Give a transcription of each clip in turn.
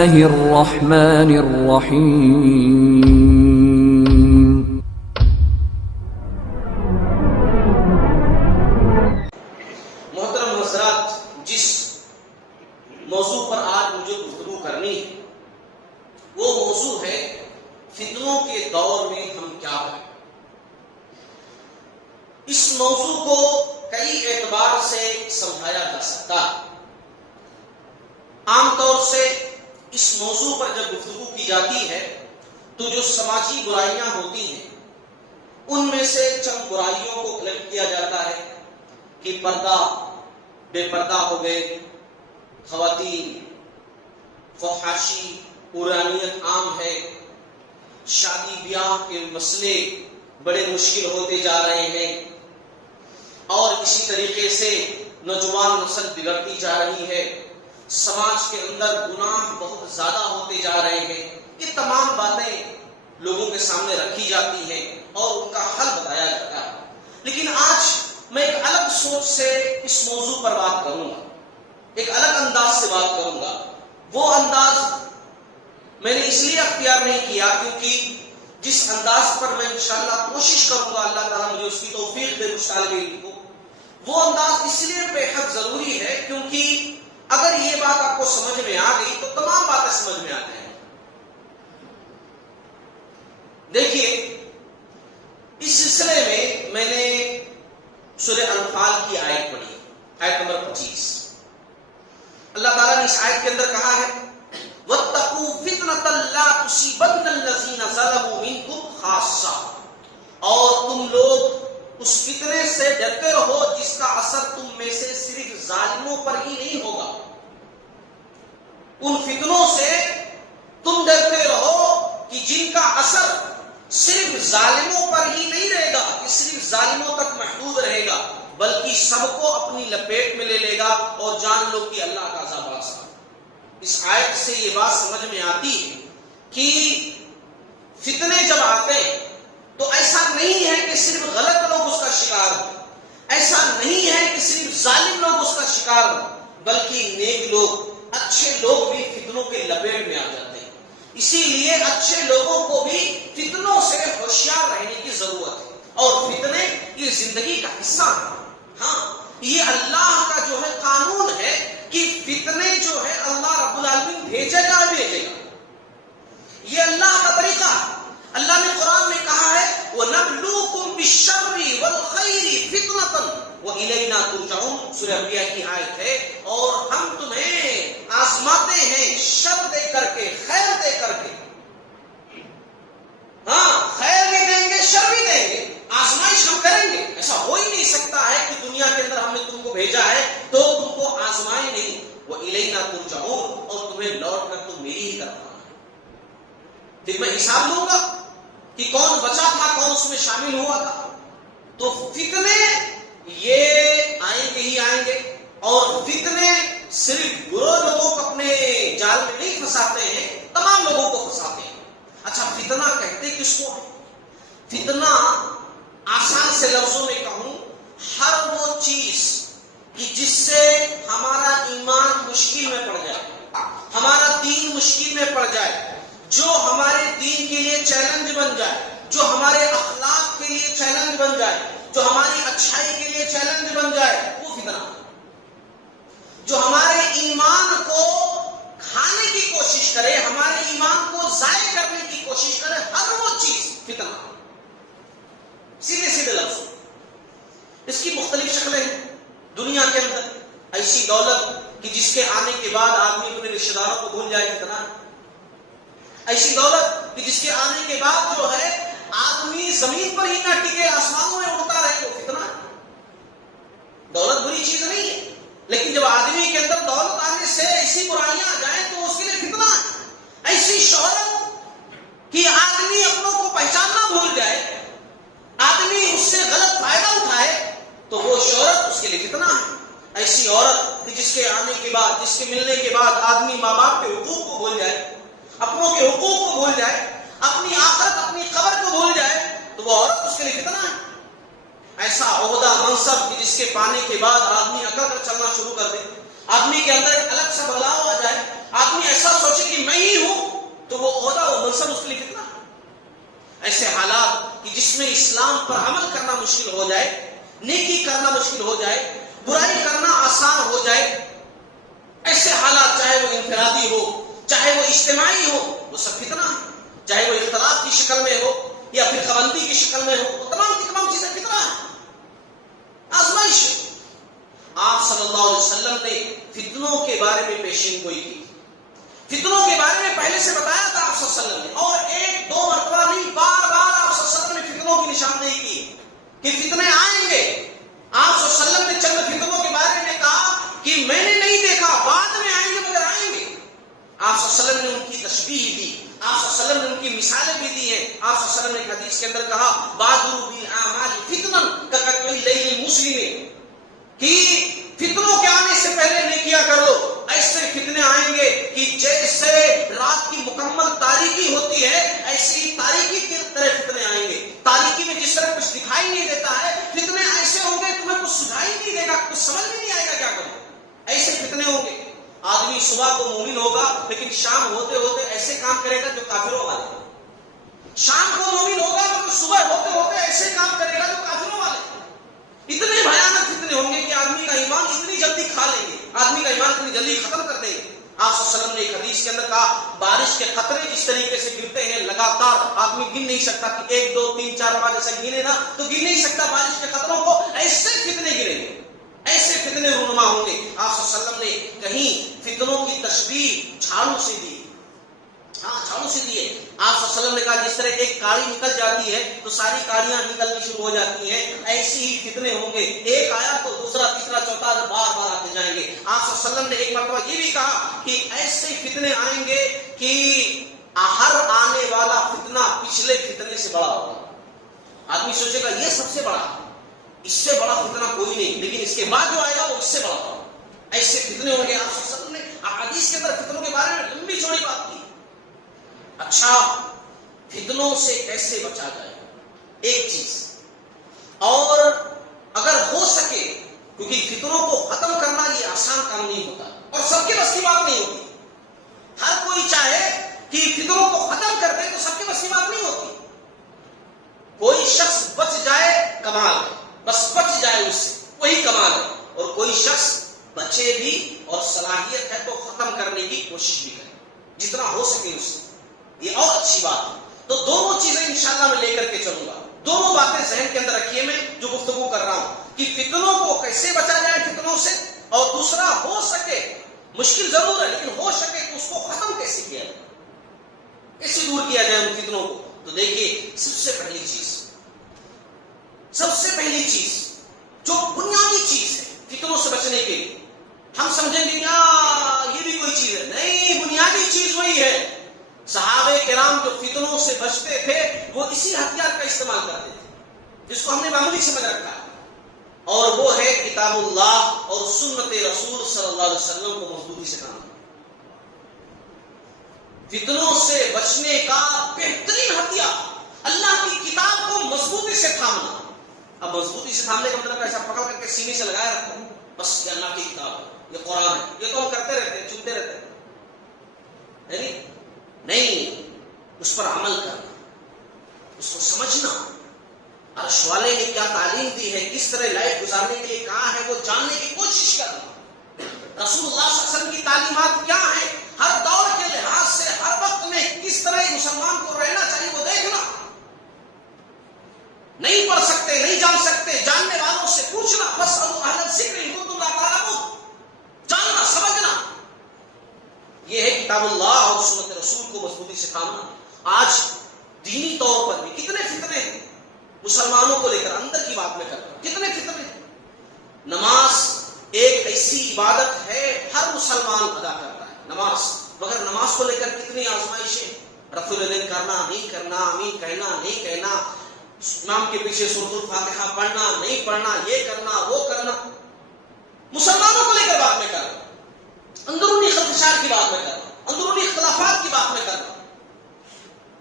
الرحمن الرحیم. محترم حضرات، جس موضوع پر آج مجھے گفتگو کرنی ہے وہ موضوع ہے فتنوں کے دور میں ہم کیا کریں. اس موضوع کو کئی اعتبار سے سمجھایا جا سکتا ہے. عام طور سے اس موضوع پر جب گفتگو کی جاتی ہے تو جو سماجی برائیاں ہوتی ہیں ان میں سے چند برائیوں کو کلیکٹ کیا جاتا ہے کہ پردہ بے پردہ ہو گئے، خواتین، فحاشی، عرانیت عام ہے، شادی بیاہ کے مسئلے بڑے مشکل ہوتے جا رہے ہیں، اور اسی طریقے سے نوجوان نسل بگڑتی جا رہی ہے، سماج کے اندر گناہ بہت زیادہ ہوتے جا رہے ہیں. یہ تمام باتیں لوگوں کے سامنے رکھی جاتی ہیں اور ان کا حل بتایا جاتا ہے. لیکن آج میں ایک الگ سوچ سے اس موضوع پر بات کروں گا، ایک الگ انداز سے بات کروں گا. وہ انداز میں نے اس لیے اختیار نہیں کیا کیونکہ جس انداز پر میں انشاءاللہ کوشش کروں گا اللہ تعالیٰ مجھے اس کی توفیق دے کچھ طالب علم کو، وہ انداز اس لیے بے حد ضروری ہے کیونکہ اگر یہ بات آپ کو سمجھ میں آ گئی تو تمام باتیں سمجھ میں آ جائیں. دیکھیے، اس سلسلے میں نے سورہ انفال کی آیت پڑھی، آیت نمبر 25. اللہ تعالیٰ نے اس آیت کے اندر کہا ہے وَاتَّقُوا فِتْنَةً لَا تُصِيبَنَّ الَّذِينَ ظَلَمُوا مِنكُمْ خَاصَّةً، اور تم لوگ اس فتنے سے ڈرتے رہو جس کا اثر تم میں سے صرف ظالموں پر ہی نہیں ہوگا. ان فتنوں سے تم ڈرتے رہو کہ جن کا اثر صرف ظالموں پر ہی نہیں رہے گا، کہ صرف ظالموں تک محدود رہے گا، بلکہ سب کو اپنی لپیٹ میں لے لے گا. اور جان لو کہ اللہ کا عذاب آسان. اس آیت سے یہ بات سمجھ میں آتی ہے کہ فتنے جب آتے ہیں تو ایسا نہیں ہے کہ صرف غلط لوگ اس کا شکار ہوں، ایسا نہیں ہے کہ صرف ظالم لوگ اس کا شکار ہوں، بلکہ نیک لوگ، اچھے لوگ بھی فتنوں کے لپیٹ میں آ جاتے ہیں. اسی لیے اچھے لوگوں کو بھی فتنوں سے ہوشیار رہنے کی ضرورت ہے. اور فتنے یہ زندگی کا حصہ ہے. ہاں، یہ اللہ کا جو ہے قانون ہے کہ فتنے جو ہے اللہ رب العالمین بھیجے گا. یہ اللہ کا طریقہ ہے. اللہ نے قرآن میں کہا ہے وَنَبْلُوكُمْ بِالشَّرِّ وَالْخَيْرِ فِتْنَةً وَإِلَيْنَا تُرْجَعُونَ. سورہ انبیاء کی آیت ہے. اور ہم تمہیں آزماتے ہیں شر دے کر کے، خیر دے کر کے. ہاں، خیر بھی دیں گے، شر بھی دیں گے، آزمائش ہم کریں گے. ایسا ہو ہی نہیں سکتا ہے کہ دنیا کے اندر ہم نے تم کو بھیجا ہے تو تم کو آزمائے نہیں. وَإِلَيْنَا تُرْجَعُونَ، اور تمہیں لوٹ کر تم میری ہی طرف آنا ہے. پھر میں حساب لوں گا کہ کون بچا تھا، کون اس میں شامل ہوا تھا. تو فتنے یہ آئیں گے ہی آئیں گے. اور فتنے صرف برے لوگوں کو اپنے جال میں نہیں پھنساتے ہیں، تمام لوگوں کو پھنساتے ہیں. اچھا، فتنہ کہتے کس کو ہے؟ فتنہ آسان سے لفظوں میں کہوں، ہر وہ چیز کہ جس سے ہمارا ایمان مشکل میں پڑ جائے، ہمارا دین مشکل میں پڑ جائے، جو ہمارے دین کے لیے چیلنج بن جائے، جو ہمارے اخلاق کے لیے چیلنج بن جائے، جو ہماری اچھائی کے لیے چیلنج بن جائے، وہ فتنہ. جو ہمارے ایمان کو کھانے کی کوشش کرے، ہمارے ایمان کو ضائع کرنے کی کوشش کرے، ہر وہ چیز فتنہ. سیدھے سیدھے لفظ. اس کی مختلف شکلیں ہیں دنیا کے اندر. ایسی دولت کہ جس کے آنے کے بعد آدمی اپنے رشتہ داروں کو بھول جائے، فتنہ. ایسی دولت کہ جس کے آنے کے بعد جو ہے آدمی زمین پر ہی نہ ٹکے، آسمانوں میں اڑتا رہے، وہ فتنہ. دولت بری چیز نہیں ہے، لیکن جب آدمی کے اندر دولت آنے سے ایسی برائیاں آ جائیں تو اس کے لیے فتنہ ہے. ایسی شہرت کہ آدمی اپنوں کو پہچاننا بھول جائے، آدمی اس سے غلط فائدہ اٹھائے، تو وہ شہرت اس کے لیے فتنہ ہے. ایسی عورت کہ جس کے آنے کے بعد، جس کے ملنے کے بعد آدمی ماں باپ کے حقوق کو بھول جائے، اپنوں کے حقوق کو بھول جائے، اپنی آخرت، اپنی قبر کو بھول جائے، تو وہ عورت اس کے لیے فتنہ ہے. ایسا عہدہ، منصب کہ جس کے پانے کے بعد آدمی اکڑ کر چلنا شروع کر دے، آدمی کے اندر ایک الگ سا بدلاؤ آ جائے، آدمی ایسا سوچے کہ میں ہی ہوں تو وہ عہدہ و منصب اس کے لیے فتنہ ہے۔ ایسے حالات کہ جس میں اسلام پر عمل کرنا مشکل ہو جائے، نیکی کرنا مشکل ہو جائے، برائی کرنا آسان ہو جائے، ایسے حالات چاہے وہ انفرادی ہو چاہے وہ اجتماعی ہو، وہ سب فتنہ ہے۔ چاہے وہ اختلاف کی شکل میں ہو یا پھر خبندی کی شکل میں ہو، وہ تمام کی تمام چیزیں فتنہ ہیں، آزمائش ہے۔ آپ صلی اللہ علیہ وسلم نے فتنوں کے بارے میں پیشین گوئی کی، فتنوں کے بارے میں پہلے سے بتایا تھا آپ صلی اللہ علیہ وسلم نے، اور ایک دو مرتبہ نہیں، بار بار آپ صلی اللہ علیہ وسلم نے فتنوں کی نشاندہی کی کہ فتنے آئیں گے۔ آپ صلی اللہ علیہ وسلم نے چند فتنوں کے بارے میں کہا کہ میں نے نہیں دیکھا، بعد میں آئیں گے مگر آئیں گے۔ آپ صلی اللہ علیہ وسلم نے ان کی تشبیہ دی، آپ صلی اللہ علیہ وسلم نے ان کی مثالیں بھی دی ہیں۔ آپ صلی اللہ علیہ وسلم نے ایک حدیث کے اندر کہا بادروا بالاعمال فتنا کقطع لیل المسلم، کہ فتنوں کے آنے سے پہلے نیکیاں کرو، ایسے فتنے آئیں گے کہ جیسے رات کی مکمل تاریکی ہوتی ہے ایسے ہی تاریکی کی طرح فتنے آئیں گے۔ تاریکی میں جس طرح کچھ دکھائی نہیں دیتا ہے، فتنے ایسے ہوں گے تمہیں کچھ سجھائی نہیں دے گا، کچھ سمجھ میں نہیں آئے گا کیا کرو، ایسے فتنے ہوں گے۔ آدمی صبح کو مومن ہوگا لیکن شام ہوتے ہوتے ایسے کام کرے گا جو کافروں والے، شام کو مومن ہوگا تو صبح ہوتے ہوتے ایسے کام کرے گا جو کافروں والے۔ اتنے بھیانک فتنے ہوں گے کہ آدمی کا ایمان اتنی جلدی کھا لیں گے، آدمی کا ایمان اتنی جلدی ختم کر دیں گے۔ آپ صلی اللہ علیہ وسلم نے ایک حدیث کے اندر کہا بارش کے قطرے جس طریقے سے گرتے ہیں لگاتار، آدمی گن نہیں سکتا کہ 1 2 3 4 5 ایسے گنے نا تو گن نہیں سکتا بارش کے قطروں کو، ایسے فتنے گریں گے، ایسے فتنے رونما ہوں گے۔ آپ صلی اللہ علیہ وسلم نے کہیں فتنوں کی تشبیہ جھاڑو سے دی، ہاں جھاڑو سے دی ہے۔ آپ صلی اللہ علیہ وسلم نے کہا جس طرح ایک کاڑی نکل جاتی ہے تو ساری کاڑیاں نکلنی شروع ہو جاتی ہیں، ایسی ہی فتنے ہوں گے، ایک آیا تو دوسرا تیسرا چوتھا بار بار آتے جائیں گے۔ آپ صلی اللہ علیہ وسلم نے ایک مرتبہ یہ بھی کہا کہ ایسے فتنے آئیں گے کہ ہر آنے والا فتنہ پچھلے فتنے سے بڑا ہوگا۔ آدمی سوچے گا یہ سب سے بڑا، اس سے بڑا فتنہ کوئی نہیں، لیکن اس کے بعد جو آئے گا وہ اس سے بڑا ہوگا، ایسے فتنے ہوں گے۔ آپ صلی اللہ علیہ وسلم نے احادیث کے اندر فتنوں کے بارے میں لمبی چوڑی بات کی۔ اچھا فتنوں سے کیسے بچا جائے، ایک چیز، اور اگر ہو سکے، کیونکہ فتنوں کو ختم کرنا یہ آسان کام نہیں ہوتا اور سب کے بس کی بات نہیں ہوتی، ہر کوئی چاہے کہ فتنوں کو ختم کر دے تو سب کے بس کی بات نہیں ہوتی۔ کوئی شخص بچ جائے کمال ہے، بس بچ جائے اس سے وہی کمال ہے، اور کوئی شخص بچے بھی اور صلاحیت ہے تو ختم کرنے کی کوشش بھی کرے جتنا ہو سکے اس سے، یہ اور اچھی بات ہے۔ تو دونوں چیزیں انشاءاللہ میں لے کر کے چلوں گا، دونوں باتیں ذہن کے اندر رکھیے میں جو گفتگو کر رہا ہوں کہ فتنوں کو کیسے بچا جائے فتنوں سے، اور دوسرا ہو سکے، مشکل ضرور ہے لیکن ہو سکے تو اس کو ختم کیسے کیا جائے، کیسے دور کیا جائے ان فتنوں کو۔ تو دیکھیے سب سے پہلی چیز جو بنیادی چیز ہے فتنوں سے بچنے کے لیے، ہم سمجھیں گے کیا یہ بھی کوئی چیز ہے، نہیں، بنیادی چیز وہی ہے۔ صحابہ کرام جو فتنوں سے بچتے تھے وہ اسی ہتھیار کا استعمال کرتے تھے جس کو ہم نے معمولی سمجھ رکھا ہے، اور وہ ہے کتاب اللہ اور سنت رسول صلی اللہ علیہ وسلم کو مضبوطی سے کام۔ فتنوں سے بچنے کا بہترین ہتھیار اللہ کی کتاب کو مضبوطی سے تھامنا۔ اب مضبوطی سے تھامنے کا مطلب ایسا پکڑ کر کے سینے سے لگائے رکھو بس یہ اللہ کی کتاب ہے، یہ قرآن ہے، یہ تو ہم کرتے رہتے ہیں، چنتے رہتے ہیں، نہیں، اس پر عمل کرنا، اس کو سمجھنا، عرش والے نے کیا تعلیم دی ہے، کس طرح لائف گزارنے کے لیے کہاں ہے وہ جاننے کی کوشش کرنا، رسول اللہ صلی اللہ علیہ وسلم کی تعلیمات کیا ہیں، ہر دور کے لحاظ سے ہر وقت میں کس طرح مسلمان کو رہنا چاہیے وہ دیکھنا، نہیں پڑھ سکتے، نہیں جان سکتے، جاننے والوں سے پوچھنا، فاسألوا اہل الذکر ان کنتم لا تعلمون، جاننا، سمجھنا، یہ ہے کتاب اللہ اور سنت رسول کو مضبوطی سے تھامنا۔ آج دینی طور پر بھی کتنے فتنے ہیں مسلمانوں کو لے کر، اندر کی بات میں کر رہا ہوں، کتنے فتنے ہیں۔ نماز ایک ایسی عبادت ہے ہر مسلمان ادا کرتا ہے نماز، مگر نماز کو لے کر کتنی آزمائشیں، رفع الیدین کرنا نہیں کرنا، آمین کہنا نہیں کہنا، امام کے پیچھے سورۃ الفاتحہ پڑھنا نہیں پڑھنا، یہ کرنا وہ کرنا، مسلمانوں کو لے کر بات میں کر رہا ہوں، اندرونی خدشات کی بات میں کر رہا ہوں، اندرونی اختلافات کی بات میں کر رہا ہوں۔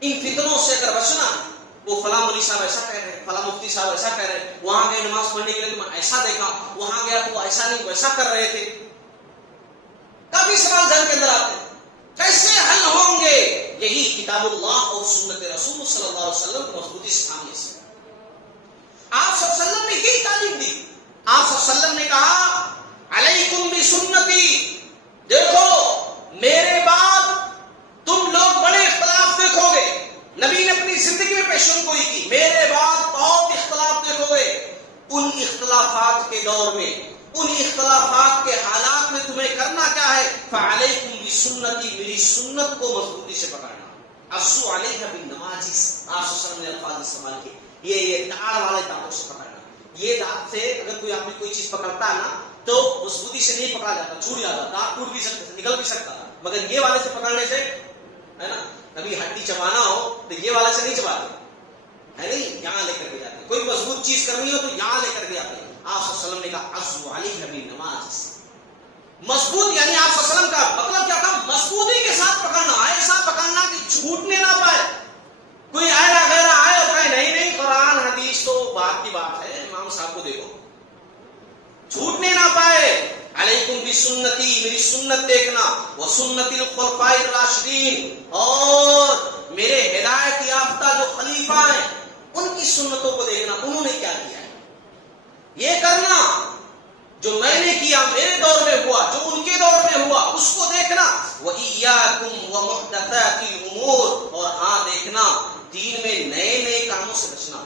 ان فتنوں سے اگر بچنا، وہ فلاں مولوی صاحب ایسا کہہ رہے ہیں، فلاں مفتی صاحب ایسا کہہ رہے ہیں، وہاں گئے نماز پڑھنے کے لیے تو میں ایسا دیکھا، وہاں گیا تو ایسا نہیں ویسا کر رہے تھے، کافی سوال ذہن کے اندر آتے ہیں۔ کیسے حل ہوں گے؟ یہی کتاب اللہ اور سنت رسول صلی اللہ علیہ وسلم کو مضبوطی سے تھامنے سے۔ آپ صلی اللہ علیہ وسلم نے یہی تعلیم دی۔ آپ صلی اللہ علیہ وسلم نے کہا علیکم بسنتی، دیکھو میرے بعد تم لوگ بڑے اختلاف دیکھو گے۔ نبی نے اپنی زندگی میں پیشن گوئی کی، میرے بعد بہت اختلاف دیکھو گے، ان اختلافات کے دور میں، ان اختلافات کے حالات میں تمہیں کرنا کیا ہے؟ فعلیکم بسنتی، میری سنت کو مضبوطی سے پکڑنا۔ عضوا علیہ بالنواجذ، آپ صلی اللہ علیہ وسلم نے الفاظ استعمال کیے، یہ داڑھ والے دانتوں سے پکڑنا۔ یہ دانت سے اگر کوئی آدمی کوئی چیز پکڑتا ہے نا تو مضبوطی سے نہیں پکڑا جاتا، چھوٹ جاتا، دانت ٹوٹ بھی سکتا، نکل بھی سکتا، مگر یہ والے سے پکڑنے سے ہے نا، کبھی ہڈی چبانا ہو تو یہ والے سے نہیں چباتے، ہے نہیں، یہاں لے کر کے جاتے۔ کوئی مضبوط چیز کرنی ہو تو یہاں لے کر کے جاتے ہیں۔ آپ صلی اللہ علیہ وسلم نے کہا عضوا علیہ بالنواجذ، مضبوط، یعنی آپ صلی اللہ علیہ وسلم کا مطلب کیا تھا؟ مضبوطی کے ساتھ پکڑنا، ایسا پکڑنا کہ چھوٹنے نہ پائے۔ کوئی ایرا غیرہ آئے اور کہے نہیں نہیں قرآن حدیث تو بات کی بات ہے، امام صاحب کو دیکھو، چھوٹنے نہ پائے۔ علیکم بسنتی، میری سنت دیکھنا، وسنت الخلفاء الراشدین، اور میرے ہدایت یافتہ جو خلیفہ ہیں ان کی سنتوں کو دیکھنا، انہوں نے کیا کیا ہے یہ کرنا، جو میں نے کیا میرے دور میں ہوا، جو ان کے دور میں ہوا اس کو دیکھنا۔ وَإِيَّاكُمْ وَمُحْدَثَاتِ الْأُمُورِ، اور ہاں دیکھنا دین میں نئے نئے کاموں سے بچنا،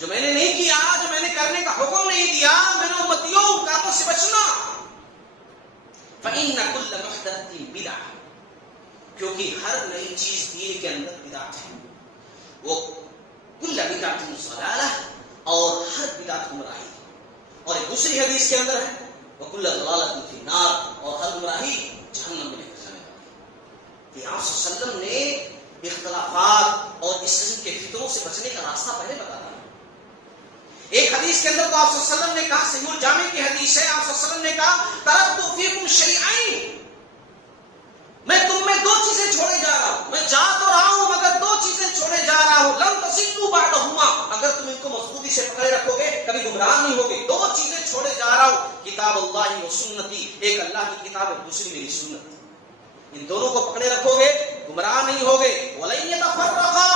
جو میں نے نہیں کیا، جو میں نے کرنے کا حکم نہیں دیا، میرے امتیوں کاموں سے بچنا۔ فَإِنَّ كُلَّ مُحْدَثَةٍ بِدْعَةٍ، کیونکہ ہر نئی چیز دین کے اندر بدعت ہے، وہ کل بدعۃ ضلالہ، اور ہر بدعت گمراہی، اور ایک دوسری حدیث کے اندر ہے وَكُلَّ ضَلَالَةٍ فِي النَّارِ، اور ہر گمراہی جہنم میں لے کر جانے والی۔ کہ آپ صلی اللہ علیہ وسلم نے اختلافات اور اس قسم کے فتنوں سے بچنے کا راستہ پہلے بتا دیا۔ ایک حدیث کے اندر تو آپ صلی اللہ علیہ وسلم نے کہا، صحیح الجامع کی حدیث ہے، آپ صلی اللہ علیہ وسلم نے کہا ترکت فیکم شیئین، میں تم میں دو چیزیں چھوڑے جا رہا ہوں، میں جا تو رہا ہوں مگر دو چیزیں چھوڑے جا رہا ہوں، لن تضلوا بعدہما، اگر تم ان کو مضبوطی سے پکڑے رکھو گے کبھی گمراہ نہیں ہوگے۔ دو چیزیں چھوڑے جا رہا ہوں، کتاب اللہ و سنتی، ایک اللہ کی کتاب ہے، دوسری میری سنت، ان دونوں کو پکڑے رکھو گے گمراہ نہیں ہوگے۔ وَلَن يَتَفَرَّقَا،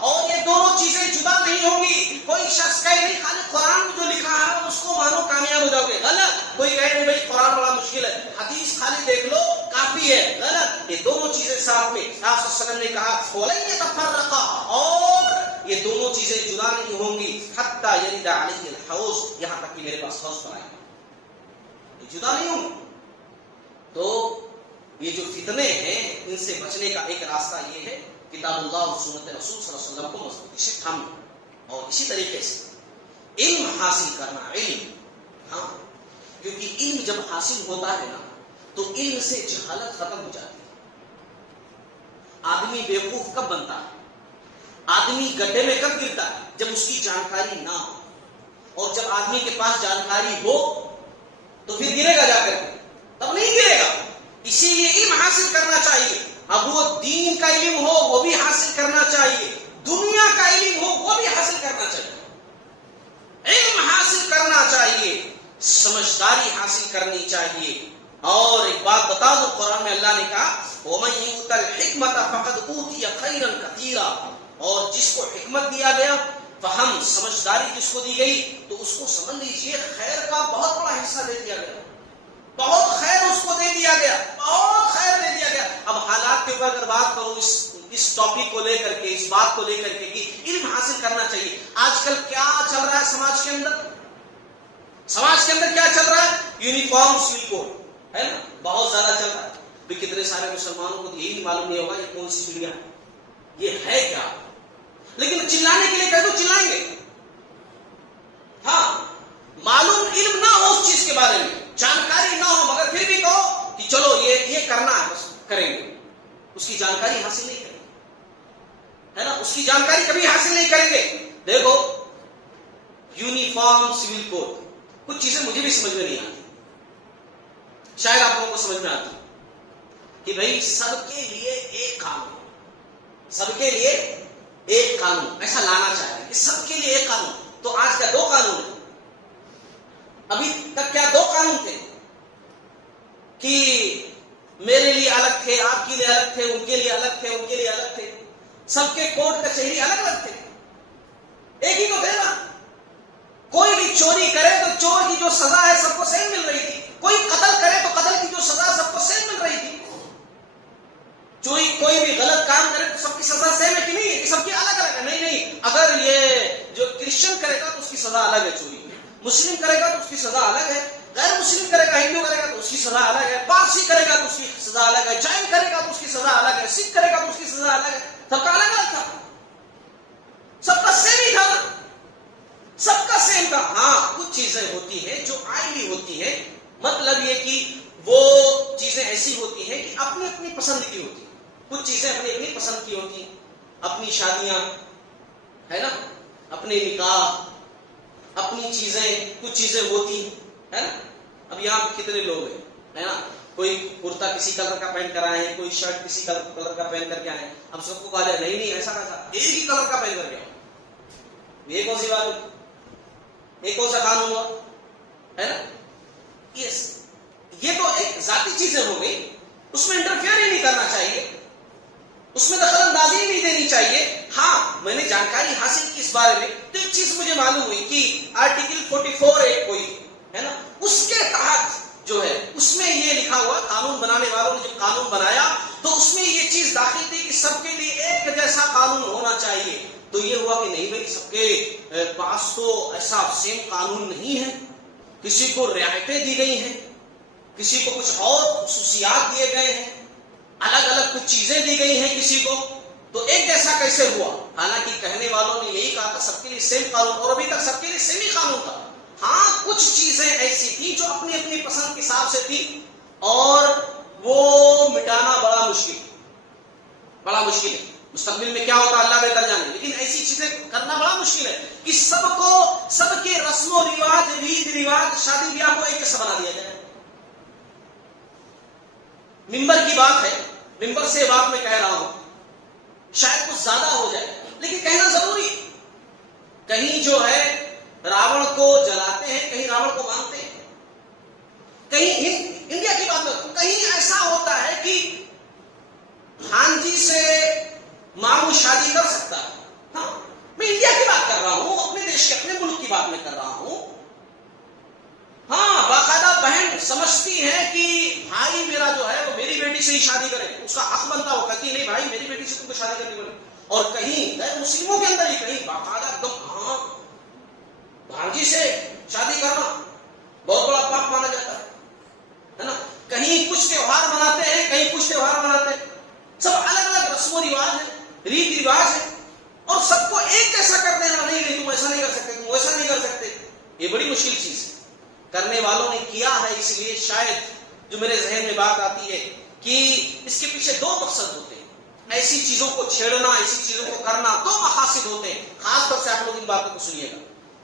اور یہ دونوں چیزیں جدا نہیں ہوں گی۔ کوئی شخص کہے نہیں خالی قرآن میں جو لکھا ہے اس کو مانو کامیاب ہو جاؤ گے، غلط۔ کوئی کہے نہیں بھائی قرآن بڑا مشکل ہے، حدیث خالی دیکھ لو کافی ہے، غلط۔ یہ دونوں چیزیں ساتھ میں، آپ صلی اللہ علیہ وسلم نے کہا وَلَن يَتَفَرَّقَا، اور یہ دونوں چیزیں جدا نہیں ہوں گی، حَتَّى يَرِدَ عَلَيَّ الْحَوْض، یہاں تک کہ میرے پاس حوض پر آئے، یہ جدا نہیں ہوں۔ تو یہ جو فتنے ہیں ان سے بچنے کا ایک راستہ یہ ہے کتاب اللہ اور سنت رسول صلی اللہ علیہ وسلم کو مضبوطی سے تھامنا، اور اسی طریقے سے علم حاصل کرنا، علم، ہاں، کیونکہ علم جب حاصل ہوتا ہے نا تو علم سے جہالت ختم ہو جاتی ہے۔ آدمی بیوقوف کب بنتا ہے؟ آدمی گڈھے میں کب گرتا ہے؟ جب اس کی جانکاری نہ ہو، اور جب آدمی کے پاس جانکاری ہو تو پھر گرے گا جا کر، تب نہیں گرے گا۔ اسی لیے علم حاصل کرنا چاہیے، اب وہ دین کا علم ہو وہ بھی حاصل کرنا چاہیے، دنیا کا علم ہو وہ بھی حاصل کرنا چاہیے، علم حاصل کرنا چاہیے، سمجھداری حاصل کرنی چاہیے۔ اور ایک بات بتا دو، قرآن میں اللہ نے کہا وَمَن يُؤْتَ الْحِكْمَةَ فَقَدْ أُوتِيَ خَيْرًا كَثِيرًا، اور جس کو حکمت دیا گیا، فہم، سمجھداری جس کو دی گئی، تو اس کو سمجھ لیجیے خیر کا بہت بڑا حصہ دے دیا گیا، بہت خیر اس کو دے دیا گیا، بہت خیر دے دیا گیا۔ اب حالات کے اوپر اگر بات کرو اس ٹاپک کو لے کر کے، اس بات کو لے کر کے کہ علم حاصل کرنا چاہیے، آج کل کیا چل رہا ہے سماج کے اندر؟ سماج کے اندر کیا چل رہا ہے؟ یونیفارم سول کوڈ ہے نا، بہت زیادہ چل رہا ہے۔ بھی کتنے سارے مسلمانوں کو یہی معلوم نہیں ہوگا یہ کون سی چڑیا ہے، یہ ہے کیا، لیکن چلانے کے لیے کہہ دو چلائیں گے۔ ہاں، معلوم علم نہ ہو اس چیز کے بارے میں، جانکاری نہ ہو، مگر پھر بھی کہو کہ چلو یہ کرنا ہے، بس کریں گے، اس کی جانکاری حاصل نہیں کریں گے، ہے نا، اس کی جانکاری کبھی حاصل نہیں کریں گے۔ دیکھو یونیفارم سول کوڈ، کچھ چیزیں مجھے بھی سمجھ میں نہیں آتی، شاید آپ لوگوں کو سمجھ میں آتی کہ بھائی سب کے لیے ایک قانون، سب کے لیے ایک قانون، ایسا لانا چاہتے ہیں کہ سب کے لیے ایک قانون۔ تو آج کا دو قانون ہے، ابھی تک کیا دو قانون تھے کہ میرے لیے الگ تھے، آپ کے لیے الگ تھے، ان کے لیے الگ تھے، ان کے لیے الگ تھے، سب کے کوٹ کچہری الگ الگ تھے، ایک ہی تو تھے نا. کوئی بھی چوری کرے تو چور کی جو سزا ہے سب کو سیم مل رہی تھی، کوئی قتل کرے تو قتل کی جو سزا سب کو سیم مل رہی تھی. چوری کوئی بھی غلط کام کرے تو سب کی سزا سیم ہے کہ نہیں ہے کہ سب کی الگ الگ ہے؟ نہیں نہیں، اگر یہ جو کرسچن کرے گا تو اس کی سزا الگ ہے چوری کی، مسلم کرے گا تو اس کی سزا الگ ہے، غیر مسلم کرے گا، ہندو کرے گا تو اس کی سزا الگ ہے، پارسی کرے گا تو اس کی سزا الگ ہے، جین کرے گا تو اس کی سزا الگ ہے، سکھ کرے گا تو اس کی سزا الگ ہے. سب کا الگ الگ تھا، سب کا سیم ہی تھا نا، سب کا سیم تھا. ہاں کچھ چیزیں ہوتی ہیں جو آئلی ہوتی ہیں، مطلب یہ کہ وہ چیزیں ایسی ہوتی ہیں کہ اپنی اپنی پسند کی ہوتی ہیں، کچھ چیزیں اپنی اپنی پسند کی ہوتی ہیں، اپنی شادیاں ہے نا، اپنے نکاح، اپنی چیزیں، کچھ چیزیں ہوتی ہے نا. اب یہاں کتنے لوگ ہیں ہے نا، کوئی کرتا کسی کلر کا پہن کر آئے ہیں، کوئی شرٹ کسی کلر کا پہن کر کے آئے ہیں. اب سب کو کہا جائے نہیں نہیں ایسا کیسا، ایک ہی کلر کا پہن کر کے آؤ، یہ کون سی بات ہے؟ یہ کون سا قانون ہوا ہے نا؟ یہ تو ایک ذاتی چیزیں ہو گئی، اس میں انٹرفیئر ہی نہیں کرنا چاہیے، اس میں دخل اندازی ہی نہیں دینی چاہیے. ہاں میں نے جانکاری حاصل کی اس بارے میں تو ایک چیز مجھے معلوم ہوئی کہ آرٹیکل 44 ایک کوئی ہے نا، اس کے تحت جو ہے اس میں یہ لکھا ہوا، قانون بنانے والوں نے جب قانون بنایا تو اس میں یہ چیز داخل تھی کہ سب کے لیے ایک جیسا قانون ہونا چاہیے. تو یہ ہوا کہ نہیں بھائی، سب کے پاس تو ایسا سیم قانون نہیں ہے، کسی کو رعایتیں دی گئی ہیں، کسی کو کچھ اور خصوصیات دیے گئے ہیں، الگ الگ کچھ چیزیں دی گئی ہیں کسی کو، تو ایک جیسا کیسے ہوا؟ حالانکہ کہنے والوں نے یہی کہا تھا سب کے لیے سیم قانون، اور ابھی تک سب کے لیے سیم ہی قانون تھا. ہاں کچھ چیزیں ایسی تھی جو اپنی اپنی پسند کے حساب سے تھی، اور وہ مٹانا بڑا مشکل ہے. مستقبل میں کیا ہوتا اللہ بہتر جانے، لیکن ایسی چیزیں کرنا بڑا مشکل ہے کہ سب کے رسم و رواج، ریت رواج، شادی بیاہ کو ایک جیسا بنا دیا جائے. ممبر کی بات ہے، ممبر سے بات میں کہہ رہا ہوں، شاید کچھ زیادہ ہو جائے لیکن کہنا ضروری ہے. کہیں جو ہے راوڑ کو جلاتے ہیں، کہیں راوڑ کو مانتے ہیں. کہیں انڈیا کی بات کروں، کہیں ایسا ہوتا ہے کہ بھانجی سے ماموں شادی کر سکتا ہے. ہاں میں انڈیا کی بات کر رہا ہوں، اپنے دیش کے اپنے ملک کی بات میں کر رہا ہوں. ہاں باقاعدہ بہن سمجھتی ہے کہ بھائی میرا جو ہے وہ میری بیٹی سے ہی شادی کرے، اس کا حق بنتا ہو، کہتی نہیں بھائی میری بیٹی سے تم کو شادی کرنی پڑے. اور کہیں غیر مسلموں کے اندر ہی کہیں باقاعدہ ایک دم ہاں بھانجی سے شادی کرنا بہت بڑا پاپ مانا جاتا ہے نا. کہیں کچھ تہوار مناتے ہیں، کہیں کچھ تہوار مناتے ہیں، سب الگ الگ رسم و رواج ہے، ریت رواج ہے، اور سب کو ایک جیسا کر دینا، نہیں تم ایسا نہیں کر سکتے، تم ویسا نہیں کر سکتے. یہ بڑی مشکل چیز ہے. کرنے والوں نے کیا ہے، اس لیے شاید جو میرے ذہن میں بات آتی ہے کہ اس کے پیچھے دو مقصد ہوتے ہیں. ایسی چیزوں کو چھیڑنا، ایسی چیزوں کو کرنا، دو مقاصد ہوتے ہیں. خاص طور سے آپ لوگ ان باتوں کو سنیے گا.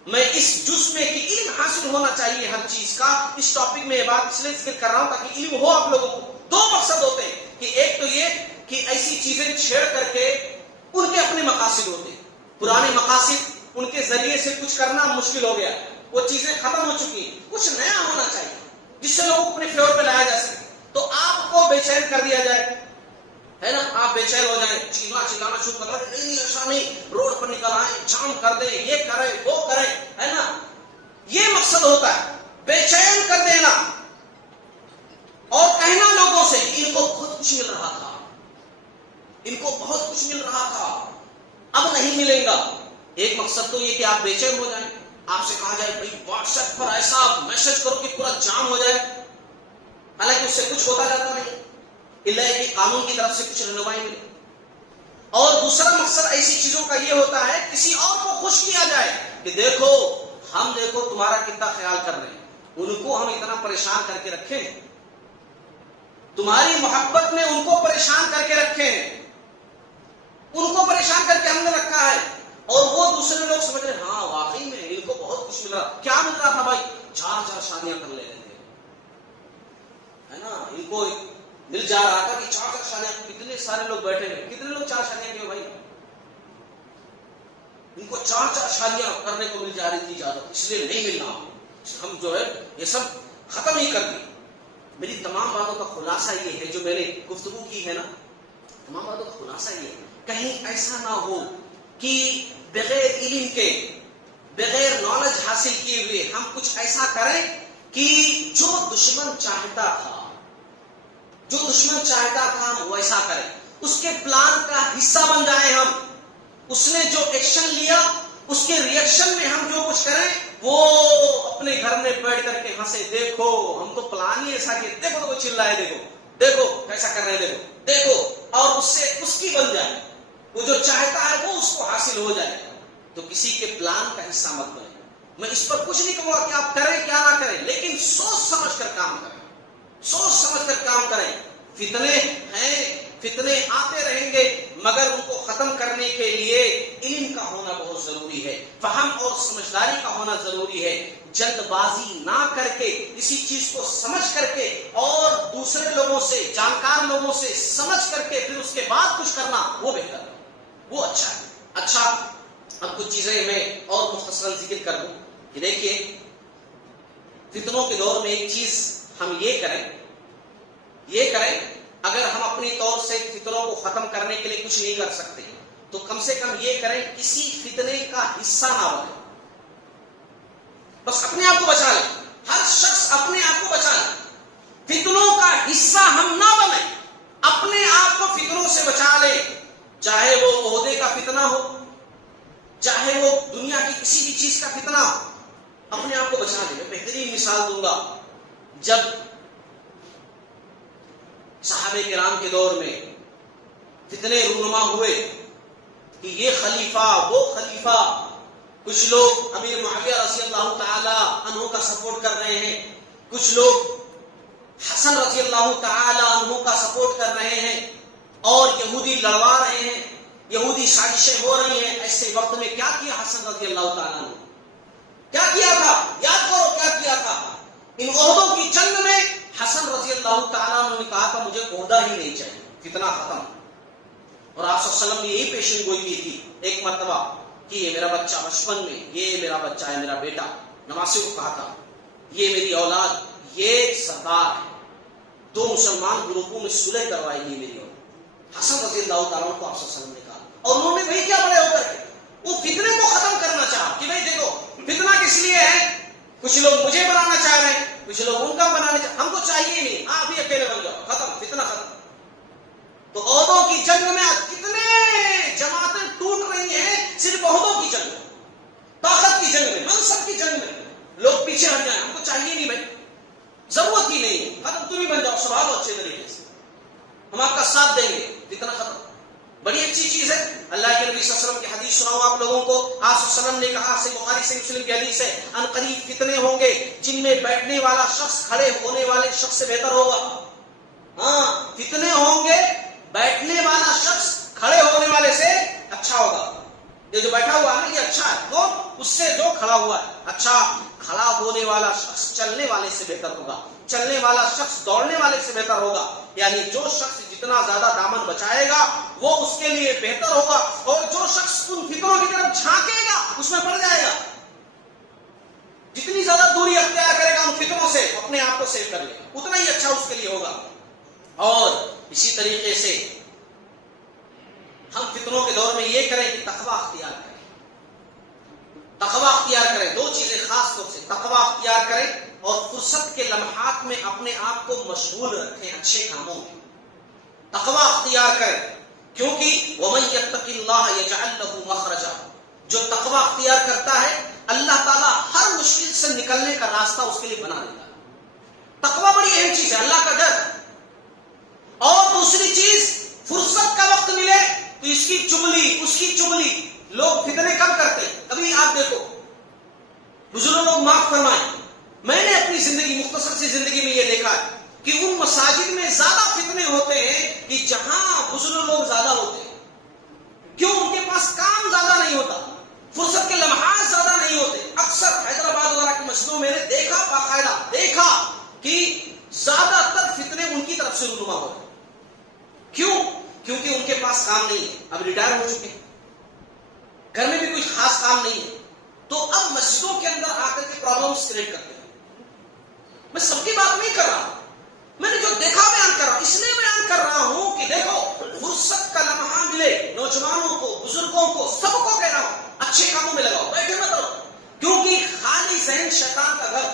میں اس جز میں کہ علم حاصل ہونا چاہیے ہر چیز کا، اس ٹاپک میں یہ بات اس لیے ذکر کر رہا ہوں تاکہ علم ہو آپ لوگوں کو. دو مقصد ہوتے ہیں کہ ایک تو یہ کہ ایسی چیزیں چھیڑ کر کے ان کے اپنے مقاصد ہوتے ہیں، پرانے مقاصد، ان کے ذریعے سے کچھ کرنا مشکل ہو گیا، وہ چیزیں ختم ہو چکی ہیں، کچھ نیا ہونا چاہیے جس سے لوگوں کو اپنے فیور پہ لایا جا سکے. تو آپ کو بے چین کر دیا جائے ہے نا، آپ بے چین ہو جائیں، چلانا شروع کر رہے نہیں ایسا نہیں، روڈ پر نکل آئے، جام کر دیں، یہ کریں وہ کریں، ہے نا. یہ مقصد ہوتا ہے بے چین کر دینا اور کہنا لوگوں سے ان کو بہت کچھ مل رہا تھا، ان کو بہت کچھ مل رہا تھا، اب نہیں ملے گا. ایک مقصد تو یہ کہ آپ بے چین ہو جائیں، آپ سے کہا جائے بھائی واٹس ایپ پر ایسا میسج کرو کہ پورا جام ہو جائے، حالانکہ اس سے کچھ ہوتا جاتا نہیں، اللہ کہ قانون کی طرف سے کچھ رہنمائی ملے. اور دوسرا مقصد ایسی چیزوں کا یہ ہوتا ہے کسی اور کو خوش کیا جائے کہ دیکھو ہم دیکھو تمہارا کتنا خیال کر رہے ہیں، ان کو ہم اتنا پریشان کر کے رکھے ہیں، تمہاری محبت میں ان کو پریشان کر کے رکھے ہیں، ان کو پریشان کر کے ہم نے رکھا ہے. اور وہ دوسرے لوگ سمجھ رہے ہاں واقعی میں ان کو بہت کچھ مل رہا. کیا مل رہا تھا بھائی؟ 4 شادیاں کر لے رہے تھے، ہے نا. ان کو مل جا رہا تھا کہ 4 شادیاں، کتنے سارے لوگ بیٹھے ہیں، کتنے لوگ 4 شادیاں کیے بھائی؟ ان کو 4 شادیاں کرنے کو مل جا رہی تھی اجازت، اس لیے نہیں ملنا، ہم جو ہے یہ سب ختم ہی کر دی. میری تمام باتوں کا خلاصہ یہ ہے جو میں نے گفتگو کی ہے نا، تمام باتوں کا خلاصہ یہ ہے، کہیں ایسا نہ ہو کہ بغیر علم کے، بغیر نالج حاصل کیے ہوئے ہم کچھ ایسا کریں کہ جو دشمن چاہتا تھا ہم ویسا کریں، اس کے پلان کا حصہ بن جائیں ہم، اس نے جو ایکشن لیا اس کے ریئیکشن میں ہم جو کچھ کریں وہ اپنے گھر میں بیٹھ کر کے ہنسے، دیکھو ہم تو پلان ہی ایسا کیا، دیکھو تو وہ چل رہا ہے، دیکھو کیسا کر رہے ہیں، دیکھو، اور اس سے اس کی بن جائے، وہ جو چاہتا ہے وہ اس کو حاصل ہو جائے۔ تو کسی کے پلان کا حصہ مت بنے۔ میں اس پر کچھ نہیں کہوں گا کہ آپ کریں کیا نہ کریں، لیکن سوچ سمجھ کر کام کریں، سوچ سمجھ کر کام کریں۔ فتنے ہیں، فتنے آتے رہیں گے، مگر ان کو ختم کرنے کے لیے علم کا ہونا بہت ضروری ہے، فہم اور سمجھداری کا ہونا ضروری ہے۔ جلد بازی نہ کر کے، کسی چیز کو سمجھ کر کے اور دوسرے لوگوں سے، جانکار لوگوں سے سمجھ کر کے پھر اس کے بعد کچھ کرنا، وہ بہتر ہے، وہ اچھا ہے۔ اچھا، اب کچھ چیزیں میں اور مختصراً ذکر کر دوں کہ دیکھیے، فتنوں کے دور میں ایک چیز ہم یہ کریں، اگر ہم اپنی طور سے فتنوں کو ختم کرنے کے لیے کچھ نہیں کر سکتے تو کم سے کم یہ کریں، کسی فتنے کا حصہ نہ بنے، بس اپنے آپ کو بچا لیں، ہر شخص اپنے آپ کو بچا لیں، فتنوں کا حصہ ہم نہ بنیں، اپنے آپ کو فتنوں سے بچا لیں، چاہے وہ عہدے کا فتنہ ہو، چاہے وہ دنیا کی کسی بھی چیز کا فتنہ ہو، اپنے آپ کو بچا لیں۔ میں بہترین مثال دوں گا، جب صحابہ کرام کے دور میں فتنے رونما ہوئے کہ یہ خلیفہ وہ خلیفہ، کچھ لوگ امیر معاویہ رضی اللہ تعالی عنہ کا سپورٹ کر رہے ہیں، کچھ لوگ حسن رضی اللہ تعالی عنہ کا سپورٹ کر رہے ہیں، اور یہودی لڑوا رہے ہیں، یہودی سازشیں ہو رہی ہیں۔ ایسے وقت میں کیا کیا حسن رضی اللہ تعالی عنہ؟ کیا کیا تھا؟ یاد کرو کیا کیا تھا۔ ان عہدوں کی جنگ میں حسن رضی اللہ تعالیٰ عنہ نے کہا تھا مجھے عہدہ ہی نہیں چاہیے، فتنہ ختم۔ اور آپ صلی اللہ علیہ وسلم نے یہی پیشن گوئی کی تھی ایک مرتبہ کہ یہ میرا بچہ بچپن میں، یہ میرا بچہ ہے، میرا بیٹا، نواسے کو کہا تھا یہ میری اولاد، یہ سردار ہے، دو مسلمان گروپوں میں صلح کروائے گی میری اولاد۔ حسن رضی اللہ تعالیٰ عنہ کو آپ صلی اللہ علیہ وسلم نے کہا، اور انہوں نے وہی کیا بڑے ہو کر کے وہ فتنے کو ختم کرنا چاہا کہ بھائی دیکھو فتنہ کس لیے ہے، کچھ لوگ مجھے بنانا چاہ رہے ہیں، کچھ لوگ ان کا بنانا چاہ، ہم کو چاہیے نہیں، آپ ہی اکیلے بن جاؤ، ختم، فتنہ ختم۔ تو عہدوں کی جنگ میں آج کتنے جماعتیں ٹوٹ رہی ہیں، صرف عہدوں کی جنگ میں، طاقت کی جنگ میں، منصب کی جنگ میں لوگ پیچھے ہٹ جائیں، ہم کو چاہیے نہیں بھائی، ضرورت ہی نہیں ہے، ختم، تم ہی بن جاؤ، سنبھالو اچھے طریقے سے، ہم آپ کا ساتھ دیں گے، فتنہ ختم۔ بڑی اچھی چیز ہے۔ اللہ کے نبی صلی اللہ علیہ وسلم کی حدیث سناؤں آپ لوگوں کو، آپ صلی اللہ علیہ وسلم نے کہا، صحیح بخاری سے مسلم کی حدیث ہے، ان قریب فتنے ہوں گے جن میں بیٹھنے والا شخص کھڑے ہونے والے شخص سے بہتر ہوگا۔ ہاں، فتنے ہوں گے، بیٹھنے والا شخص کھڑے ہونے والے سے اچھا ہوگا۔ یہ جو بیٹھا ہوا ہے یہ اچھا ہے، تو اس سے جو کھڑا ہوا ہے اچھا۔ کھڑا ہونے والا شخص چلنے والے سے بہتر ہوگا، چلنے والا شخص دوڑنے والے سے بہتر ہوگا، یعنی جو شخص جتنا زیادہ دامن بچائے گا وہ اس کے لیے بہتر ہوگا، اور جو شخص ان فتنوں کی طرف جھانکے گا اس میں پڑ جائے گا۔ جتنی زیادہ دوری اختیار کرے گا ان فتنوں سے، اپنے آپ کو سیو کر لے گا، اتنا ہی اچھا اس کے لیے ہوگا۔ اور اسی طریقے سے ہم فتنوں کے دور میں یہ کریں کہ تقوی اختیار کریں، تقوی اختیار کریں، دو چیزیں خاص طور سے، تقوی اختیار کریں اور فرصت کے لمحات میں اپنے آپ کو مشغول رکھیں اچھے کاموں میں، تقوی اختیار کریں، کیونکہ وَمَن يَتَّقِ اللَّهَ يَجْعَلْ لَهُ مَخْرَجًا، جو تقوی اختیار کرتا ہے اللہ تعالیٰ ہر مشکل سے نکلنے کا راستہ اس کے لیے بنا دیتا ہے۔ تقوی بڑی اہم چیز ہے، اللہ کا ڈر۔ اور دوسری چیز، فرصت کا وقت ملے تو اس کی چغلی اس کی چغلی، لوگ فتنے کم کرتے۔ ابھی آپ دیکھو، بزرگ لوگ معاف فرمائیں، میں نے اپنی زندگی، مختصر سی زندگی میں یہ دیکھا ہے کہ ان مساجد میں زیادہ فتنے ہوتے ہیں کہ جہاں بزرگ لوگ زیادہ ہوتے ہیں۔ کیوں؟ ان کے پاس کام زیادہ نہیں ہوتا، فرصت کے لمحات زیادہ نہیں ہوتے۔ اکثر حیدرآباد وغیرہ کی مسجدوں میں نے دیکھا، باقاعدہ دیکھا کہ زیادہ تر فتنے ان کی طرف سے رونما ہو رہے ہیں۔ کیوں؟ کیونکہ ان کے پاس کام نہیں ہے، اب ریٹائر ہو چکے ہیں، گھر میں بھی کوئی خاص کام نہیں ہے، تو اب مسجدوں کے اندر آ کر کے پرابلمس کریٹ کرتے ہیں۔ میں سب کی بات نہیں کر رہا ہوں، میں نے جو دیکھا بیان کر رہا ہوں، اس لیے بیان کر رہا ہوں کہ دیکھو فرصت کا لمحہ ملے نوجوانوں کو، بزرگوں کو، سب کو کہہ رہا ہوں اچھے کاموں میں لگاؤ، بیٹھے مت رہو، کیونکہ خالی ذہن شیطان کا گھر،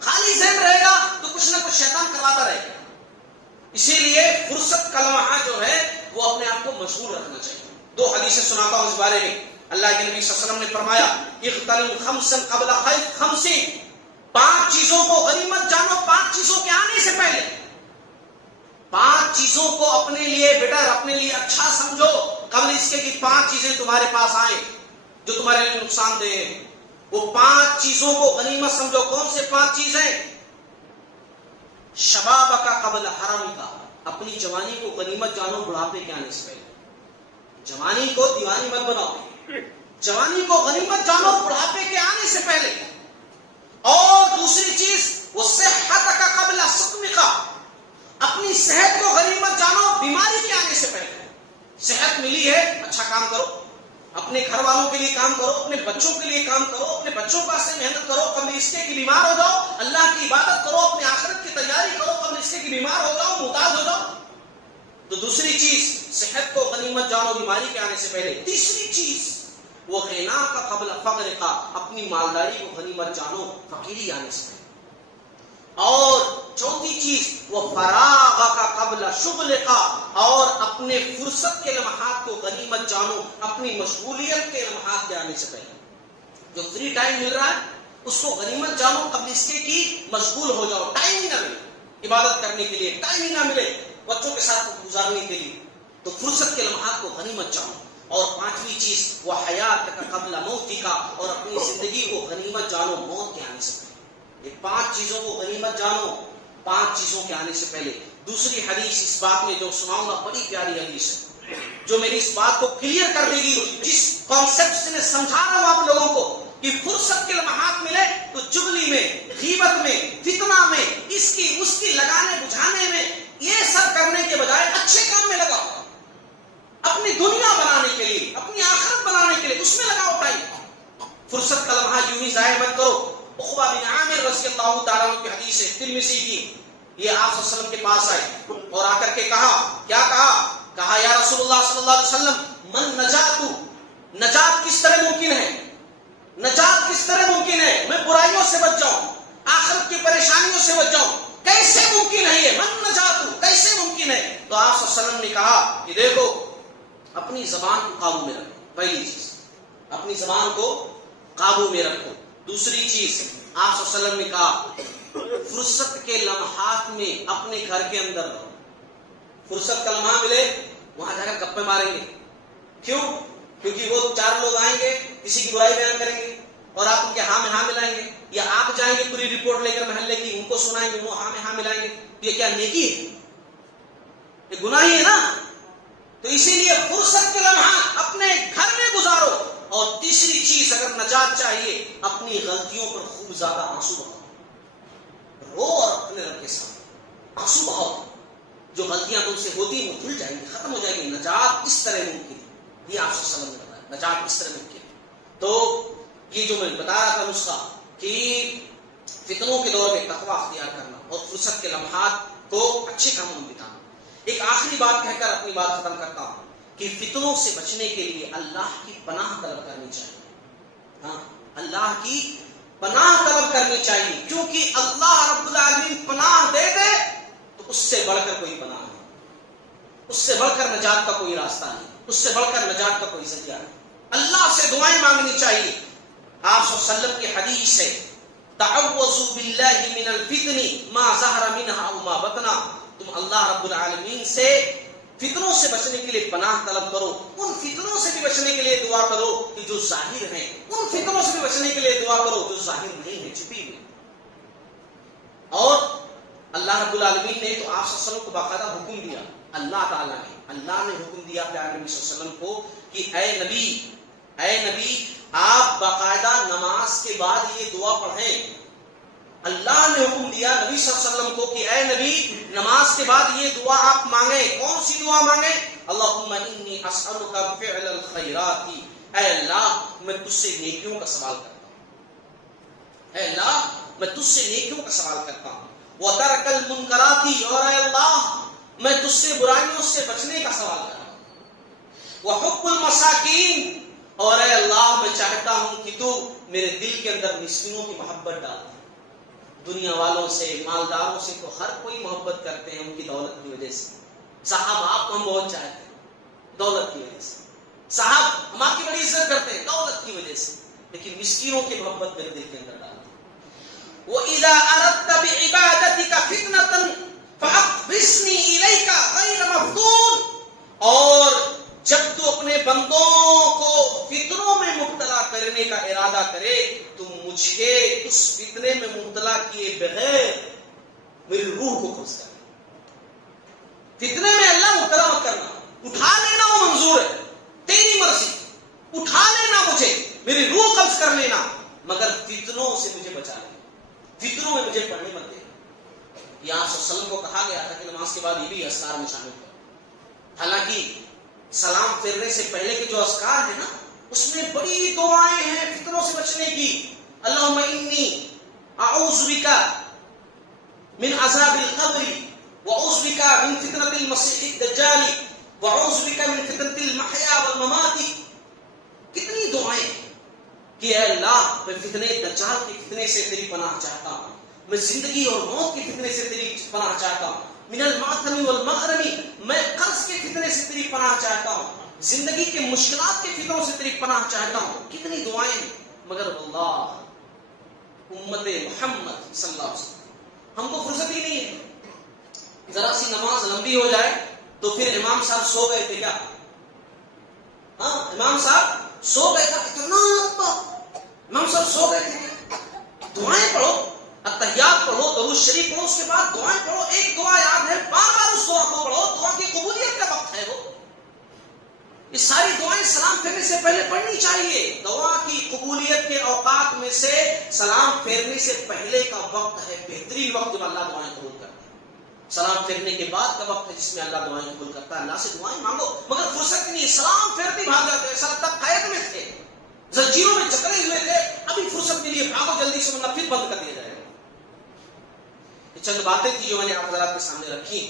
خالی ذہن رہے گا تو کچھ نہ کچھ شیطان کرواتا رہے گا. اسی لیے فرصت کا لمحہ جو ہے وہ اپنے آپ کو مشغول رکھنا چاہیے. دو حدیثیں سناتا ہوں اس بارے میں. اللہ کے نبی صلی اللہ علیہ وسلم نے فرمایا اغتنم خمسا قبل خمس، 5 چیزوں کو غنیمت جانو 5 چیزوں کے آنے سے پہلے. 5 چیزوں کو اپنے لیے بیٹر، اپنے لیے اچھا سمجھو قبل اس کے کہ 5 چیزیں تمہارے پاس آئیں جو تمہارے لیے نقصان دہ ہیں. وہ 5 چیزوں کو غنیمت سمجھو. کون سے 5 چیزیں؟ شبابک قبل حرمک، اپنی جوانی کو غنیمت جانو بڑھاپے کے آنے سے پہلے. جوانی کو دیوانی مت بناؤ، جوانی کو غنیمت جانو بڑھاپے کے آنے سے پہلے. اور دوسری چیز وہ صحتک قبل سقمک، اپنی صحت کو غنیمت جانو بیماری کے آنے سے پہلے. صحت ملی ہے اچھا کام کرو، اپنے گھر والوں کے لیے کام کرو، اپنے بچوں کے لیے کام کرو، اپنے بچوں کے واسطے محنت کرو. قبل اس کے کہ بیمار ہو جاؤ اللہ کی عبادت کرو، اپنے آخرت کی تیاری کرو قبل اس کے کہ بیمار ہو جاؤ، محتاج ہو جاؤ. تو دوسری چیز صحت کو غنیمت جانو بیماری کے آنے سے پہلے. تیسری چیز وہ غنا کا قبل فقر کا، اپنی مالداری کو غنیمت جانو فقیری آنے سے پہلے. اور چوتھی چیز وہ فراغ کا قبل شغل کا، اور اپنے فرصت کے لمحات کو غنیمت جانو اپنی مشغولیت کے لمحات کے آنے سے پہلے. جو فری ٹائم مل رہا ہے اس کو غنیمت جانو قبل اس کے کہ مشغول ہو جاؤ. ٹائم ہی نہ ملے عبادت کرنے کے لیے، ٹائم ہی نہ ملے بچوں کے ساتھ گزارنے کے لیے، تو فرصت کے لمحات کو غنیمت جانو. اور 5ویں چیز وہ حیات کا قبل موت کا، اور اپنی زندگی کو غنیمت جانو موت کے آنے سے پہلے. یہ 5 چیزوں کو غنیمت جانو 5 چیزوں کے آنے سے پہلے. دوسری حدیث اس بات میں جو سناؤں گا بڑی پیاری حدیث ہے جو میری اس بات کو کلیئر کر دے گی. جس کانسیپٹ سے میں سمجھا رہا ہوں آپ لوگوں کو کہ فرصت کے لمحات ملے تو چغلی میں، غیبت میں، فتنہ میں، اس کی لگانے بجھانے میں، یہ سب کرنے کے بجائے اچھے کام میں لگاؤ. اپنی دنیا بنانے کے لیے، اپنی آخرت بنانے کے لیے اس میں لگاؤ ٹائم. فرصت کا لمحہ یوں ہی ضائع مت کرو. عقبہ بن عامر رضی اللہ تعالیٰ عنہ کی حدیث ہے ترمذی کی. یہ آپ صلی اللہ علیہ وسلم کے پاس آئے اور آ کر کے کہا، کیا کہا یا رسول اللہ صلی اللہ علیہ وسلم من نجات، نجات کس طرح ممکن ہے؟ نجات کس طرح ممکن ہے؟ میں برائیوں سے بچ جاؤں، آخرت کی پریشانیوں سے بچ جاؤں، کیسے ممکن ہے یہ؟ من نجات کیسے ممکن ہے؟ تو آپ صلی اللہ علیہ وسلم نے کہا کہ دیکھو اپنی زبان کو قابو میں رکھو. پہلی چیز اپنی زبان کو قابو میں رکھو. دوسری چیز آپ صلی اللہ علیہ وسلم نے کہا فرصت کے لمحات میں اپنے گھر کے اندر رہو. فرصت کا لمحہ ملے وہاں جا کر گپے ماریں گے. کیوں؟ کیونکہ وہ 4 لوگ آئیں گے کسی کی برائی بیان کریں گے اور آپ ان کے ہاں میں ہاں ملائیں گے، یا آپ جائیں گے پوری رپورٹ لے کر محلے کی، ان کو سنائیں گے، وہ ہاں میں ہاں ملائیں گے. یہ کیا نیکی ہے؟ یہ گناہ ہی ہے نا. تو اسی لیے فرصت کے لمحات اپنے گھر میں گزارو. اور تیسری چیز اگر نجات چاہیے اپنی غلطیوں پر خوب زیادہ آنسو بہاؤ. رو اور اپنے رب کے سامنے آنسو بہاؤ. جو غلطیاں تم سے ہوتی ہیں وہ دھل جائیں گی، ختم ہو جائیں گی. نجات اس طرح ممکن ہے. یہ آپ سے سمجھ میں آتا ہے نجات اس طرح ممکن ہے. تو یہ جو میں بتا رہا تھا نسخہ کہ فتنوں کے دور میں تقویٰ اختیار کرنا اور فرصت کے لمحات کو اچھے کاموں میں بتانا. ایک آخری بات کہہ کر اپنی بات ختم کرتا ہوں کہ فتنوں سے بچنے کے لیے اللہ کی پناہ طلب کرنی چاہیے. ہاں، اللہ کی پناہ طلب کرنی چاہیے، کیونکہ اللہ رب العالمین پناہ دے دے تو اس سے بڑھ کر کوئی پناہ نہیں، اس سے بڑھ کر نجات کا کوئی راستہ نہیں، اس سے بڑھ کر نجات کا کوئی ذریعہ نہیں. اللہ سے دعائیں مانگنی چاہیے. آپ صلی اللہ علیہ وسلم کی حدیث ہے تعوذوا باللہ من الفتن ما ظہر منها وما بطن. تم اللہ رب العالمین سے فتنوں سے بچنے کے لیے پناہ طلب کرو. ان فتنوں سے بھی بچنے کے لیے دعا کرو کہ جو ظاہر ہیں، ان فتنوں سے بھی بچنے کے لیے دعا کرو جو ظاہر نہیں ہے، چھپی ہوئی. اور اللہ رب العالمین نے تو آپ صلی اللہ علیہ وسلم کو باقاعدہ حکم دیا. اللہ نے حکم دیا پیارے نبی صلی اللہ علیہ وسلم کو کہ اے نبی آپ باقاعدہ نماز کے بعد یہ دعا پڑھیں. اللہ نے حکم دیا نبی صلی اللہ علیہ وسلم کو کہ اے نبی نماز کے بعد یہ دعا آپ مانگیں. کون سی دعا مانگیں؟ اللہم انی اسألک فعل الخیرات. اے اللہ میں تجھ سے نیکیوں کا سوال کرتا ہوں. اے اللہ میں تجھ سے نیکیوں کا سوال کرتا ہوں. وَتَرْكَ الْمُنْكَرَاتِ، اور اے اللہ میں تجھ سے برائیوں سے بچنے کا سوال کر رہا ہوں. وَحُبُّ الْمَسَاكِينِ، اور اے اللہ میں چاہتا ہوں کہ تو میرے دل کے اندر مسکینوں کی محبت ڈال دے. دنیا والوں سے، مالداروں سے تو ہر کوئی محبت کرتے ہیں ان کی دولت کی وجہ سے. صاحب آپ کو ہم بہت چاہتے ہیں دولت کی وجہ سے، صاحب ہم آپ کی بڑی عزت کرتے ہیں دولت کی وجہ سے، لیکن مسکینوں کی محبت میرے دل کے اندر ڈال دے. وَإِذَا أَرَدْتَ بِعِبَادَتِكَ فِتْنَةً فَأَقْبِضْنِي إِلَيْكَ غَيْرَ مَفْتُونٍ، اور جب تو اپنے بندوں کو فتنوں میں مبتلا کرنے کا ارادہ کرے تو مجھے اس فتنے میں مبتلا کیے بغیر میری روح کو قبض کر. فتنے میں اللہ مبتلا مت کرنا، اٹھا لینا وہ منظور ہے، تیری مرضی، اٹھا لینا مجھے، میری روح قبض کر لینا، مگر فتنوں سے مجھے بچا لینا، فتنوں میں مجھے پڑھنے مت دینا. یہاں صلی اللہ علیہ وسلم کو کہا گیا تھا کہ نماز کے بعد یہ بھی اذکار میں شامل کرو. حالانکہ سلام پھیرنے سے پہلے کے جو اذکار ہیں نا اس میں بڑی دعائیں ہیں فتنوں سے بچنے کی. اللہم انی اعوذ بک من عذاب القبر، واعوذ بک من فتنة المسیح الدجال، واعوذ بک من فتنة المحیا والممات. کتنی دعائیں کہ اے اللہ میں فتنے دجال کے فتنے سے تیری پناہ چاہتا ہوں، میں زندگی اور موت کے فتنے سے تیری پناہ چاہتا ہوں، من المعتم والمغرم، میں قرض کے فتنے سے تیری پناہ چاہتا ہوں، زندگی کے مشکلات کے فتنوں سے تیری پناہ چاہتا ہوں. کتنی دعائیں ہیں، مگر اللہ امت محمد صلی اللہ علیہ وسلم ہم کو فرصت ہی نہیں ہے. ذرا سی نماز لمبی ہو جائے تو پھر امام صاحب سو گئے تھے کیا؟ ہاں امام صاحب سو گئے تھا، اتنا امام صاحب سو گئے تھے کیا؟ دعائیں پڑھو، اتحیات پڑھو، درود شریف پڑھو، اس کے بعد دعائیں پڑھو. ایک دعا یاد ہے، بار بار اس دعا کو پڑھو. دعا کی قبولیت کا وقت ہے وہ. یہ ساری دعائیں سلام پھیرنے سے پہلے پڑھنی چاہیے. دعا کی قبولیت کے اوقات میں سے سلام پھیرنے سے پہلے کا وقت ہے بہترین وقت جب اللہ دعائیں قبول کرتا ہے. سلام پھیرنے کے بعد کا وقت ہے جس میں اللہ دعائیں قبول کرتا ہے. اللہ سے دعائیں مانگو، مگر فرصت نہیں. سلام پھیرتے بھاگ جاتے ہیں، ایسا لگتا قید میں تھے، زنجیروں میں جکڑے ہوئے تھے، ابھی فرصت ملی ہے، بھاگو جلدی سے ورنہ پھر بند کر دیا جائے گا. یہ چند باتیں تھی جو میں نے آپ حضرات کے سامنے رکھی.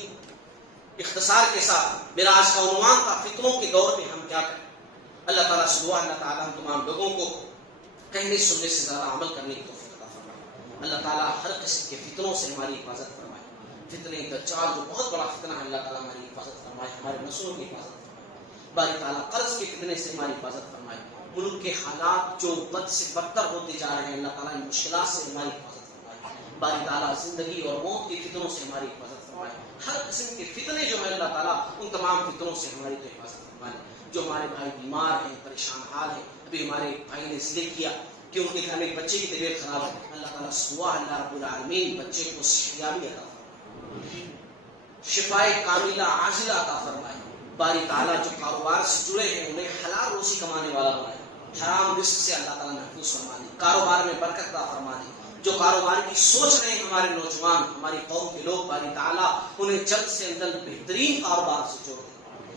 اختصار کے ساتھ میرا آج کا عنوان تھا فتنوں کے دور میں ہم کیا کریں. اللہ تعالیٰ سے دعا اللہ تعالیٰ ہم تمام لوگوں کو کہنے سننے سے زیادہ عمل کرنے کی توفیق عطا فرمائے. اللہ تعالیٰ ہر قسم کے فتنوں سے ہماری حفاظت فرمائے. فتنہ دجال جو بہت بڑا فتنہ ہے، اللہ تعالیٰ ہماری حفاظت فرمائے، ہمارے نسلوں کی حفاظت فرمائے. باری تعالیٰ قرض کے فتنے سے ہماری حفاظت فرمائے. ملک کے حالات جو بد سے بدتر ہوتے جا رہے ہیں، اللہ تعالیٰ ان مشکلات سے ہماری حفاظت فرمائے. باری تعالیٰ زندگی اور موت کے فتنوں سے ہماری حفاظت فرمائے. ہر قسم کے فتنے جو ہیں اللہ تعالیٰ ان تمام فتنوں سے ہماری تو حفاظت فرمائے. جو ہمارے بھائی بیمار ہیں، پریشان حال ہیں، ابھی ہمارے بھائی نے ذکر کیا کہ ان کے گھر میں ایک بچے کی طبیعت خراب ہے، اللہ تعالیٰ دعا اللہ رب العالمین بچے کو صحتیابی عطا فرمائے، شفائے کاملہ عاجلہ عطا فرمائے. باری تعالیٰ جو کاروبار سے جڑے ہیں انہیں حلال روزی کمانے والا بنائے. حرام رزق سے اللہ تعالیٰ محفوظ فرما دے. کاروبار میں برکت عطا فرما دے. جو کاروبار کی سوچ رہے ہیں ہمارے نوجوان، ہماری قوم کے لوگ، باری تعالیٰ انہیں جلد سے جلد بہترین کاروبار سے جوڑ دے،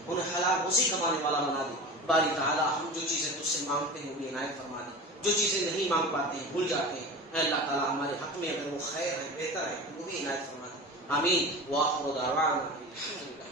انہیں حلال روزی کمانے والا بنا دے. باری تعالیٰ ہم جو چیزیں تجھ سے مانگتے ہیں وہ بھی عنایت فرما دے. جو چیزیں نہیں مانگ پاتے ہیں، بھول جاتے ہیں، اے اللہ تعالیٰ ہمارے حق میں اگر وہ خیر ہے، بہتر ہے، وہ بھی عنایت فرما دے. آمین. وآخر دعوانا الحمدللہ.